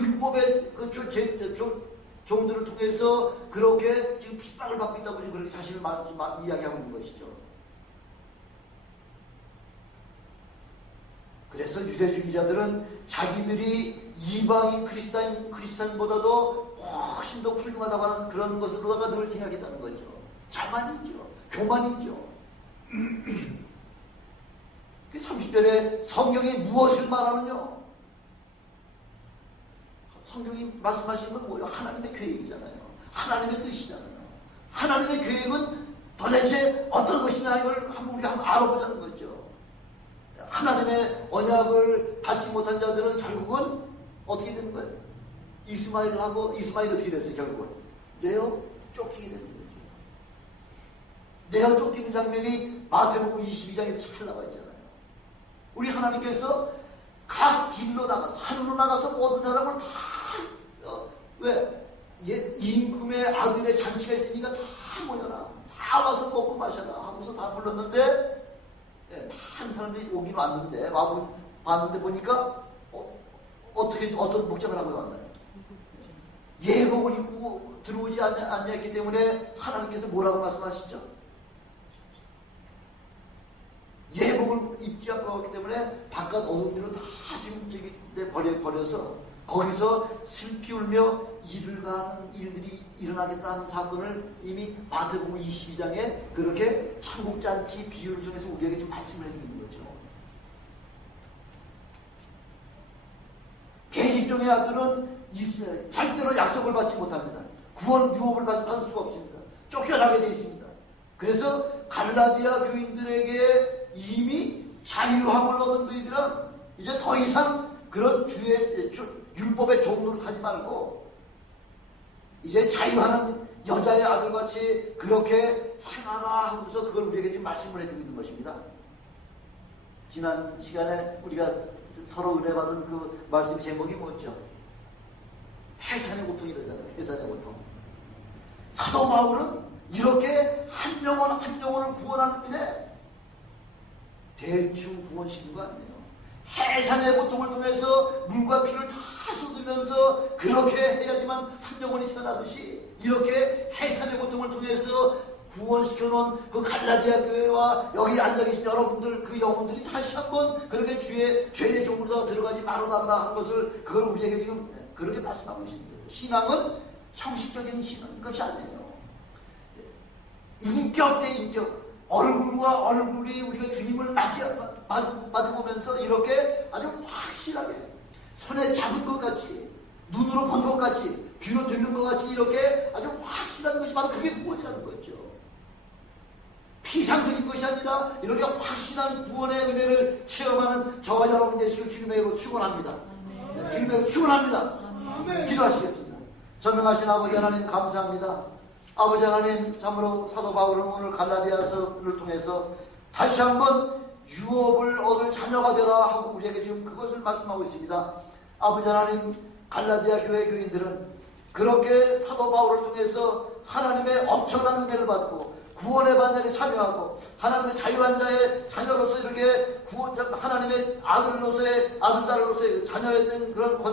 율법의 그 조- 제- 조- 종들을 통해서 그렇게 지금 핍박을 받고 있다고 지금 그렇게 자신을 마- 마- 이야기하고 있는 것이죠. 그래서 유대주의자들은 자기들이 이방인 크리스타인 크리스탄보다도 훨씬 더 훌륭하다고 하는 그런 것으로다가 늘 생각했다는 거죠. 자만이죠. 교만이죠. 30절에 성경이 무엇을 말하느냐? 성경이 말씀하시는 건 뭐예요? 하나님의 계획이잖아요. 하나님의 뜻이잖아요. 하나님의 계획은 도대체 어떤 것이냐 이걸 한번 우리가 한번 알아보자는 거죠. 하나님의 언약을 받지 못한 자들은 결국은 어떻게 되는 거예요? 이스마엘을 하고 이스마엘이 어떻게 됐어요? 결국은 내어 쫓기게 되는 거죠. 내어 쫓기는 장면이 마태복음 22장에 잘 나와 있잖아요. 우리 하나님께서 각 길로 나가 산으로 나가서 모든 사람을 다 어, 왜? 예, 임금의 아들의 잔치가 있으니까 다 모여라. 다 와서 먹고 마셔라 하고서 다 불렀는데 예, 많은 사람들이 오긴 왔는데 와보 봤는데 보니까 어, 어떻게 어떤 목장을 하고 왔나요? 예복을 입고 들어오지 않, 않았기 때문에 하나님께서 뭐라고 말씀하시죠? 예복을 입지 않고 왔기 때문에 바깥 어둠들은 다 지금 저기 내 버려 버려서 거기서 슬피 울며 일을 가는 일들이 일어나겠다는 사건을 이미 마태복음 22장에 그렇게 천국잔치 비유를 통해서 우리에게 좀 말씀을 해주는 거죠. 계집종의 아들은 이스라엘 절대로 약속을 받지 못합니다. 구원 유업을 받- 받을 수가 없습니다. 쫓겨나게 되어 있습니다. 그래서 갈라디아 교인들에게 이미 자유함을 얻은 너희들은 이제 더 이상 그런 주의 주- 율법의 종로를 하지 말고 이제 자유하는 여자의 아들같이 그렇게 행하라 하면서 그걸 우리에게 지금 말씀을 해주고 있는 것입니다. 지난 시간에 우리가 서로 은혜 받은 그 말씀 제목이 뭐죠? 해산의 고통이라잖아요. 해산의 고통. 사도 바울은 이렇게 한 영혼 한 영혼을 구원하는 일에 대충 구원시킨 거 아니에요. 해산의 고통을 통해서 물과 피를 다 쏟으면서 그렇게 해야지만 한 영혼이 태어나듯이 이렇게 해산의 고통을 통해서 구원시켜 놓은 그 갈라디아 교회와 여기 앉아 계신 여러분들 그 영혼들이 다시 한번 그렇게 주의 죄의 종으로 들어가지 말아달라 하는 것을 그걸 우리에게 지금 그렇게 말씀하고 계십니다. 신앙은 형식적인 신앙 것이 아니에요. 인격 대 인격 얼굴과 얼굴이 우리가 주님을 맞이, 마주, 마주보면서 이렇게 아주 확실하게 손에 잡은 것 같이 눈으로 본 것 같이 귀로 듣는 것 같이 이렇게 아주 확실한 것이 바로 그게 구원이라는 거죠. 피상적인 것이 아니라 이렇게 확실한 구원의 은혜를 체험하는 저와 여러분 되시길 주님의 이름으로 축원합니다. 네, 주님의 이름으로 축원합니다. 기도하시겠습니다. 전능하신 아버지 하나님 감사합니다. 아버지 하나님 참으로 사도 바울은 오늘 갈라디아서를 통해서 다시 한번 유업을 얻을 자녀가 되라 하고 우리에게 지금 그것을 말씀하고 있습니다. 아버지 하나님 갈라디아 교회 교인들은 그렇게 사도 바울을 통해서 하나님의 엄청난 은혜를 받고 구원의 반열에 참여하고 하나님의 자유한 자의 자녀로서 이렇게 구원 하나님의 아들로서의 아들딸로서의 자녀에 대한 그런 권